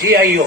GIO,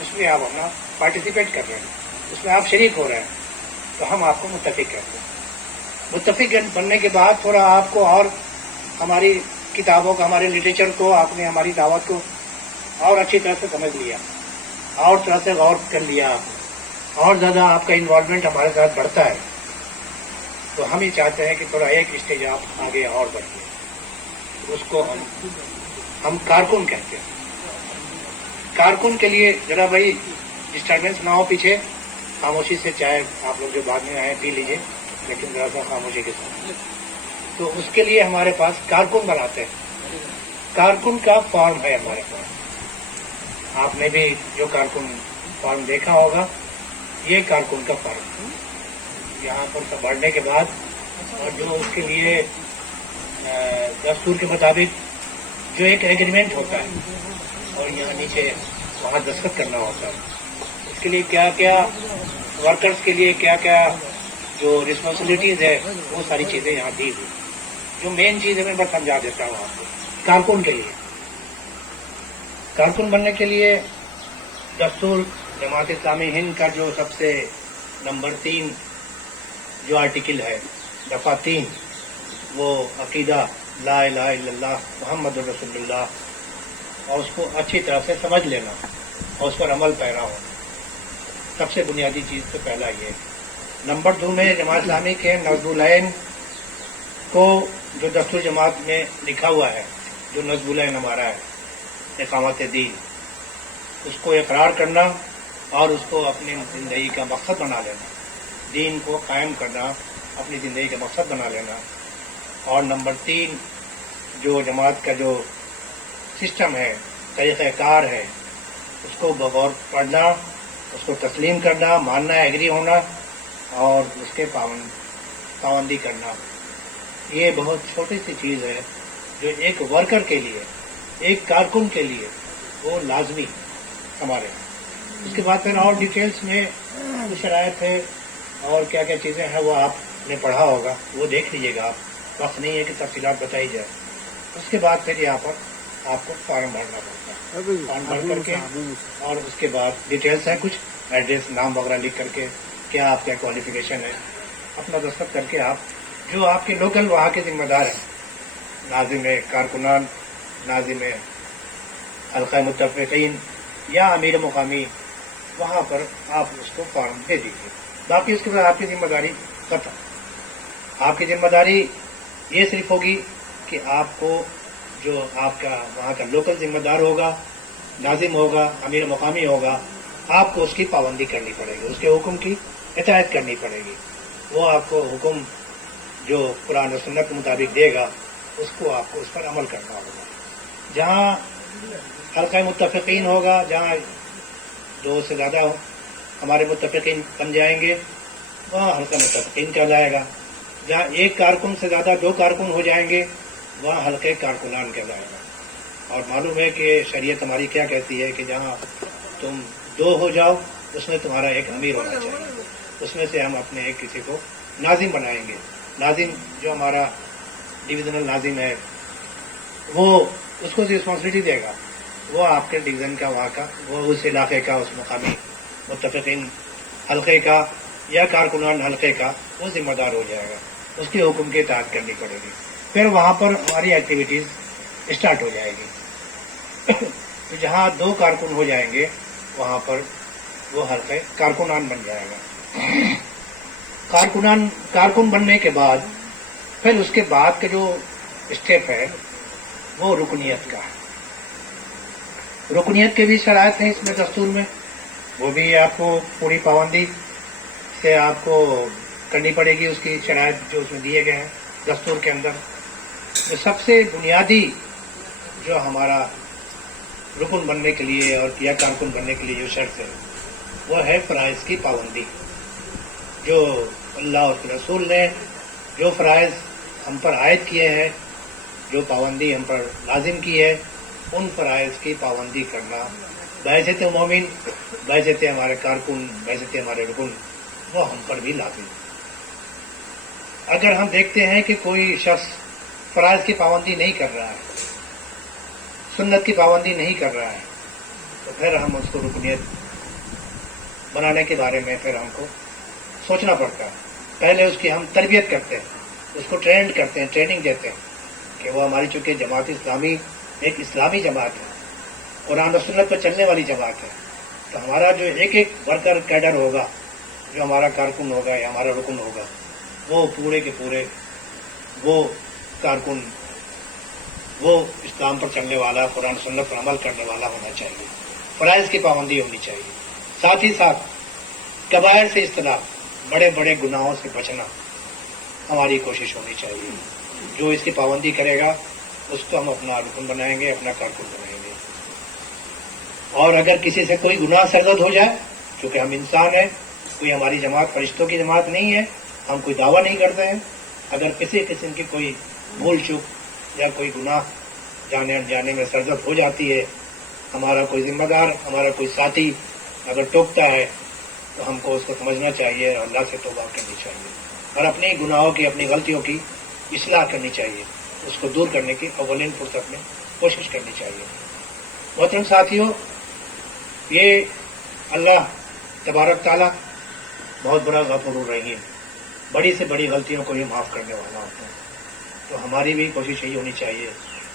اس میں آپ اپنا پارٹیسپیٹ کر رہے ہیں، اس میں آپ شریک ہو رہے ہیں، تو ہم آپ کو متفق کہتے ہیں۔ متفق بننے کے بعد تھوڑا آپ کو اور ہماری کتابوں کو، ہمارے لٹریچر کو، آپ نے ہماری دعوت کو اور اچھی طرح سے سمجھ لیا، اور طرح سے غور کر لیا آپ نے، اور زیادہ آپ کا انوالومنٹ ہمارے ساتھ بڑھتا ہے، تو ہم ہی چاہتے ہیں کہ تھوڑا ایک اسٹیج آپ آگے اور بڑھیے۔ اس کو ہم کارکن کہتے ہیں۔ کارکن کے لیے ذرا بھائی ڈسٹربینس نہ ہو پیچھے، خاموشی سے چائے آپ لوگ جو بعد میں آئے پی لیجیے، لیکن ذرا سا خاموشی کے ساتھ۔ تو اس کے لیے ہمارے پاس کارکن بناتے ہیں۔ کارکن کا فارم ہے ہمارے پاس، آپ نے بھی جو کارکن فارم دیکھا ہوگا، یہ کارکن کا فارم یہاں پر سب بڑھنے کے بعد، اور جو اس کے لیے دستور کے مطابق جو ایک ایگریمنٹ ہوتا ہے، اور یہاں نیچے وہاں دستخط کرنا ہوتا ہے، اس کے لیے کیا کیا ورکرز کے لیے کیا کیا جو رسپانسبلٹیز ہے، وہ ساری چیزیں یہاں دی ہوئی۔ جو مین چیز ہے میں بس سمجھا دیتا ہوں آپ کو۔ کارکن کے لیے، کارکن بننے کے لیے دستور جماعت اسلامی ہند کا جو سب سے نمبر 3 جو آرٹیکل ہے، دفعہ 3، وہ عقیدہ لا الہ الا اللہ محمد رسول اللہ، اور اس کو اچھی طرح سے سمجھ لینا اور اس پر عمل پیرا ہونا، سب سے بنیادی چیز تو پہلا یہ ہے۔ نمبر 2 میں جماعت اسلامی کے نظم العین کو جو دستور جماعت میں لکھا ہوا ہے، جو نظم العین ہمارا ہے، اقامت دین، اس کو اقرار کرنا اور اس کو اپنی زندگی کا مقصد بنا لینا، دین کو قائم کرنا اپنی زندگی کا مقصد بنا لینا۔ اور نمبر 3 جو جماعت کا جو سسٹم ہے، طریقہ کار ہے، اس کو بغور پڑھنا، اس کو تسلیم کرنا، ماننا، ایگری ہونا، اور اس کے پابندی کرنا۔ یہ بہت چھوٹی سی چیز ہے جو ایک ورکر کے لیے، ایک کارکن کے لیے وہ لازمی ہمارے۔ اس کے بعد پھر اور ڈیٹیلز میں جو شرائط ہے اور کیا کیا چیزیں ہیں وہ آپ نے پڑھا ہوگا، وہ دیکھ لیجیے گا آپ، وقت نہیں ہے کہ تفصیلات بتائی جائے۔ اس کے بعد پھر یہاں پر آپ کو فارم بھرنا پڑتا ہے، فارم بھر کر کے، اور اس کے بعد ڈیٹیلز ہیں کچھ، ایڈریس، نام وغیرہ لکھ کر کے، کیا آپ کا کوالیفیکیشن ہے، اپنا دستخط کر کے آپ جو آپ کے لوکل وہاں کے ذمہ دار ہیں، ناظم کارکنان، ناظم حلقہ متفقین یا امیر مقامی، وہاں پر آپ اس کو فارم دے دیجیے۔ باقی اس کے بعد آپ کی ذمہ داری ختم۔ آپ کی ذمہ داری یہ صرف ہوگی کہ آپ کو جو آپ کا وہاں کا لوکل ذمہ دار ہوگا، ناظم ہوگا، امیر مقامی ہوگا، آپ کو اس کی پابندی کرنی پڑے گی، اس کے حکم کی اطاعت کرنی پڑے گی۔ وہ آپ کو حکم جو قرآن و سنت کے مطابق دے گا، اس کو آپ کو اس پر عمل کرنا ہوگا۔ جہاں حلقہ متفقین ہوگا، جہاں 2 سے زیادہ ہمارے متفقین بن جائیں گے، وہاں حلقہ متفقین کہلائے گا۔ جہاں ایک کارکن سے زیادہ 2 کارکن ہو جائیں گے، وہاں حلقہ کارکنان کہلائے گا۔ اور معلوم ہے کہ شریعت ہماری کیا کہتی ہے کہ جہاں تم 2 ہو جاؤ، اس میں تمہارا ایک امیر ہونا چاہیے، اس میں سے ہم اپنے ایک کسی کو ناظم بنائیں گے۔ ناظم جو ہمارا ڈویژنل ناظم ہے، وہ اس کو رسپانسبلٹی دے گا، وہ آپ کے ڈویژن کا، وہاں کا، وہ اس علاقے کا، اس مقامی متفقین حلقے کا یا کارکنان حلقے کا وہ ذمہ دار ہو جائے گا، اس کے حکم کی اطاعت کرنی پڑے گی۔ پھر وہاں پر ہماری ایکٹیویٹیز اسٹارٹ ہو جائے گی۔ تو جہاں 2 کارکن ہو جائیں گے، وہاں پر وہ حلقے کارکنان بن جائے گا۔ کارکن بننے کے بعد پھر اس کے بعد کا جو اسٹیپ ہے وہ رکنیت کا ہے۔ رکنیت کے بھی شرائط ہیں اس میں دستور میں، وہ بھی آپ کو پوری پابندی سے آپ کو کرنی پڑے گی، اس کی شرائط جو اس میں دیے گئے ہیں دستور کے اندر۔ تو سب سے بنیادی جو ہمارا رکن بننے کے لیے اور یا کارکن بننے کے لیے جو شرط ہے وہ ہے فرائض کی پابندی۔ جو اللہ اور اس کے رسول نے جو فرائض ہم پر عائد کیے ہیں، جو پابندی ہم پر لازم کی ہے، ان فرائض کی پابندی کرنا بحیثیت مومن، بحیثیت ہمارے کارکن، بحیثیت ہمارے رکن، وہ ہم پر بھی لازم ہے۔ اگر ہم دیکھتے ہیں کہ کوئی شخص فرائض کی پابندی نہیں کر رہا ہے، سنت کی پابندی نہیں کر رہا ہے، تو پھر ہم اس کو رکنیت بنانے کے بارے میں پھر ہم کو سوچنا پڑتا ہے. پہلے اس کی ہم تربیت کرتے ہیں, اس کو ٹرینڈ کرتے ہیں, ٹریننگ دیتے ہیں کہ وہ ہماری چونکہ جماعت اسلامی ایک اسلامی جماعت ہے, قرآن و سنت پر چلنے والی جماعت ہے, تو ہمارا جو ایک ایک ورکر کیڈر ہوگا, جو ہمارا کارکن ہوگا یا ہمارا رکن ہوگا, وہ پورے کے پورے وہ کارکن وہ اسلام پر چلنے والا, قرآن و سنت پر عمل کرنے والا ہونا چاہیے. فرائض کی پابندی ہونی چاہیے. ساتھ ہی ساتھ کبائر سے اجتناب, بڑے بڑے گناہوں سے بچنا ہماری کوشش ہونی چاہیے. جو اس کی پابندی کرے گا اس کو ہم اپنا رکن بنائیں گے, اپنا کارکن بنائیں گے. اور اگر کسی سے کوئی گناہ سرزد ہو جائے, چونکہ ہم انسان ہیں, کوئی ہماری جماعت فرشتوں کی جماعت نہیں ہے, ہم کوئی دعویٰ نہیں کرتے ہیں, اگر کسی قسم کی کوئی بھول چوک یا کوئی گناہ جانے انجانے میں سرزد ہو جاتی ہے, ہمارا کوئی ذمہ دار, ہمارا کوئی ساتھی اگر ٹوکتا ہے تو ہم کو اس کو سمجھنا چاہیے اور اللہ سے توبہ کرنی چاہیے اور اپنی گناہوں کی, اپنی غلطیوں کی اصلاح کرنی چاہیے. اس کو دور کرنے کی اولین فرصت میں کوشش کرنی چاہیے. محترم ساتھیوں, یہ اللہ تبارک تعالیٰ بہت بڑا غفور الرحیم, بڑی سے بڑی غلطیوں کو یہ معاف کرنے والا ہوتا ہے. تو ہماری بھی کوشش یہی ہونی چاہیے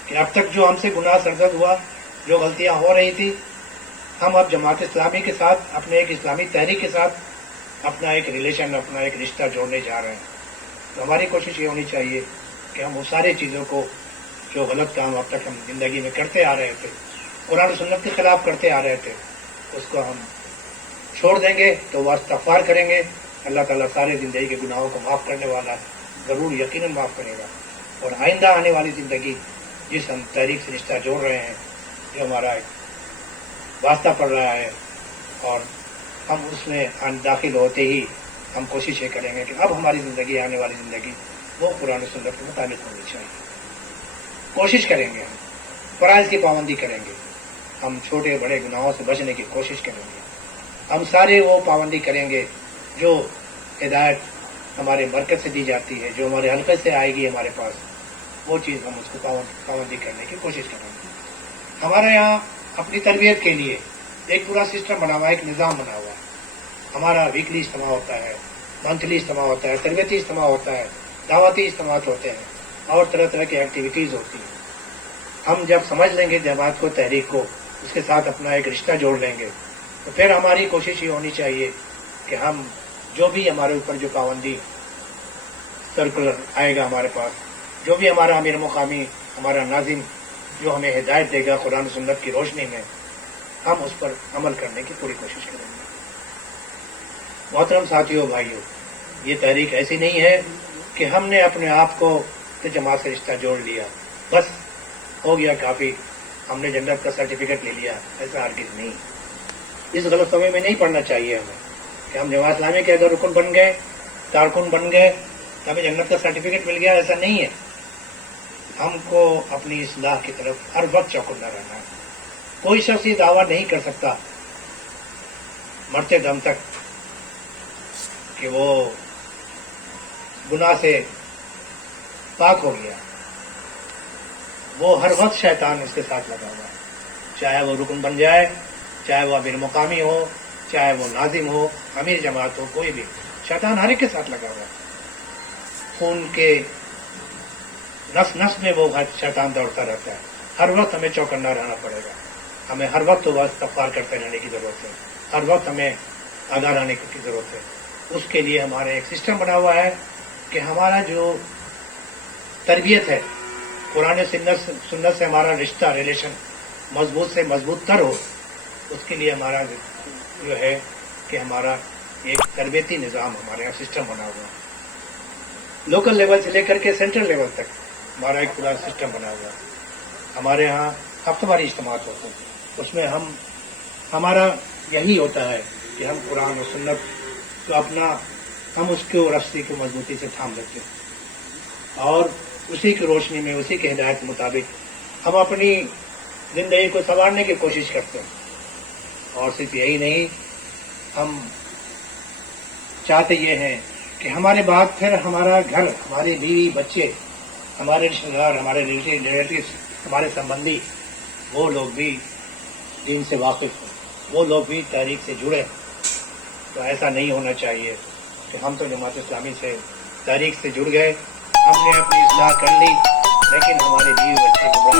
کہ اب تک جو ہم سے گناہ سرزد ہوا, جو غلطیاں ہو رہی تھی, ہم اب جماعت اسلامی کے ساتھ, اپنے ایک اسلامی تحریک کے ساتھ اپنا ایک ریلیشن, اپنا ایک رشتہ جوڑنے جا رہے ہیں. تو ہماری کوشش یہ ہونی چاہیے کہ ہم وہ ساری چیزوں کو, جو غلط کام اب تک ہم زندگی میں کرتے آ رہے تھے, قرآن و سنت کے خلاف کرتے آ رہے تھے, اس کو ہم چھوڑ دیں گے تو وہ استغفار کریں گے. اللہ تعالیٰ سارے زندگی کے گناہوں کو معاف کرنے والا ہے, ضرور یقیناً معاف کرے گا. اور آئندہ آنے والی زندگی جس ہم تحریک سے رشتہ جوڑ رہے ہیں, جو ہمارا ایک واسطہ پڑ رہا ہے, اور ہم اس میں داخل ہوتے ہی ہم کوشش یہ کریں گے کہ اب ہماری زندگی, آنے والی زندگی وہ قرآن و سنت کے مطابق ہونی چاہیے. کوشش کریں گے, ہم فرائض کی پابندی کریں گے, ہم چھوٹے بڑے گناہوں سے بچنے کی کوشش کریں گے, ہم سارے وہ پابندی کریں گے جو ہدایت ہمارے مرکز سے دی جاتی ہے, جو ہمارے حلقے سے آئے گی ہمارے پاس, وہ چیز ہم اس کو پابندی کرنے کی کوشش کریں گے. ہمارے یہاں اپنی تربیت کے لیے ایک پورا سسٹم بنا ہوا ہے, ایک نظام بنا ہوا ہے. ہمارا ویکلی اجتماع ہوتا ہے, منتھلی اجتماع ہوتا ہے, تربیتی اجتماع ہوتا ہے, دعوتی اجتماعات ہوتے ہیں, اور طرح طرح کی ایکٹیویٹیز ہوتی ہیں. ہم جب سمجھ لیں گے جماعت کو, تحریک کو, اس کے ساتھ اپنا ایک رشتہ جوڑ لیں گے, تو پھر ہماری کوشش یہ ہونی چاہیے کہ ہم جو بھی ہمارے اوپر جو پابندی سرکولر آئے گا ہمارے پاس, جو بھی ہمارا امیر مقامی, ہمارا ناظم جو ہمیں ہدایت دے گا قرآن و سنت کی روشنی میں, ہم اس پر عمل کرنے کی پوری کوشش کریں گے. محترم ساتھیوں, بھائیوں, یہ تحریک ایسی نہیں ہے کہ ہم نے اپنے آپ کو جماعت سے رشتہ جوڑ لیا, بس ہو گیا کافی, ہم نے جنت کا سرٹیفکیٹ لے لیا. ایسا ہرگز نہیں. اس غلط فہمی میں نہیں پڑنا چاہیے ہمیں کہ ہم جماعت اسلامی کے اگر رکن بن گئے, کارکن بن گئے, تو ہمیں جنت کا سرٹیفکیٹ مل گیا. ایسا نہیں ہے. ہم کو اپنی اصلاح کی طرف ہر وقت چوکنا رہنا ہے. کوئی شخص یہ دعویٰ نہیں کر سکتا مرتے دم تک کہ وہ گناہ سے پاک ہو گیا. وہ ہر وقت شیطان اس کے ساتھ لگا ہوا ہے, چاہے وہ رکن بن جائے, چاہے وہ امیر مقامی ہو, چاہے وہ ناظم ہو, امیر جماعت ہو, کوئی بھی, شیطان ہر ایک کے ساتھ لگا ہوا ہے. خون کے نس نس میں وہ شیطان دوڑتا رہتا ہے. ہر وقت ہمیں چوکنا رہنا پڑے گا. ہمیں ہر وقت استغفار کرتے رہنے کی ضرورت ہے. ہر وقت ہمیں آگاہ رہنے کی ضرورت ہے. اس کے لیے ہمارا ایک سسٹم بنا ہوا ہے کہ ہمارا جو تربیت ہے, قرآن سنت سے ہمارا رشتہ, ریلیشن مضبوط سے مضبوط تر ہو. اس کے لیے ہمارا جو ہے کہ ہمارا ایک تربیتی نظام, ہمارے یہاں سسٹم بنا ہوا ہے. لوکل لیول سے لے کر کے سینٹرل لیول تک ہمارا ایک پورا سسٹم بنا ہوا ہے. ہمارے ہاں ہفتہ واری اجتماعات ہوتے ہیں. اس میں ہمارا یہی ہوتا ہے کہ ہم قرآن و سنت کو اپنا, ہم اس کو رستے کو مضبوطی سے تھام لیتے ہیں اور اسی کی روشنی میں, اسی کے ہدایت کے مطابق ہم اپنی زندگی کو سنوارنے کی کوشش کرتے ہیں. اور صرف یہی نہیں, ہم چاہتے یہ ہیں کہ ہمارے بعد پھر ہمارا گھر, ہماری بیوی, بچے, ہمارے رشتے دار, ہمارے ریلیٹیوز, ہمارے سمبندھی, وہ لوگ بھی دین سے واقف ہوں, وہ لوگ بھی تحریک سے جڑے. تو ایسا نہیں ہونا چاہیے کہ ہم تو جماعت اسلامی سے تاریخ سے جڑ گئے، ہم نے اپنی اصلاح کر لی، لیکن ہمارے بیوی بچے گمراہ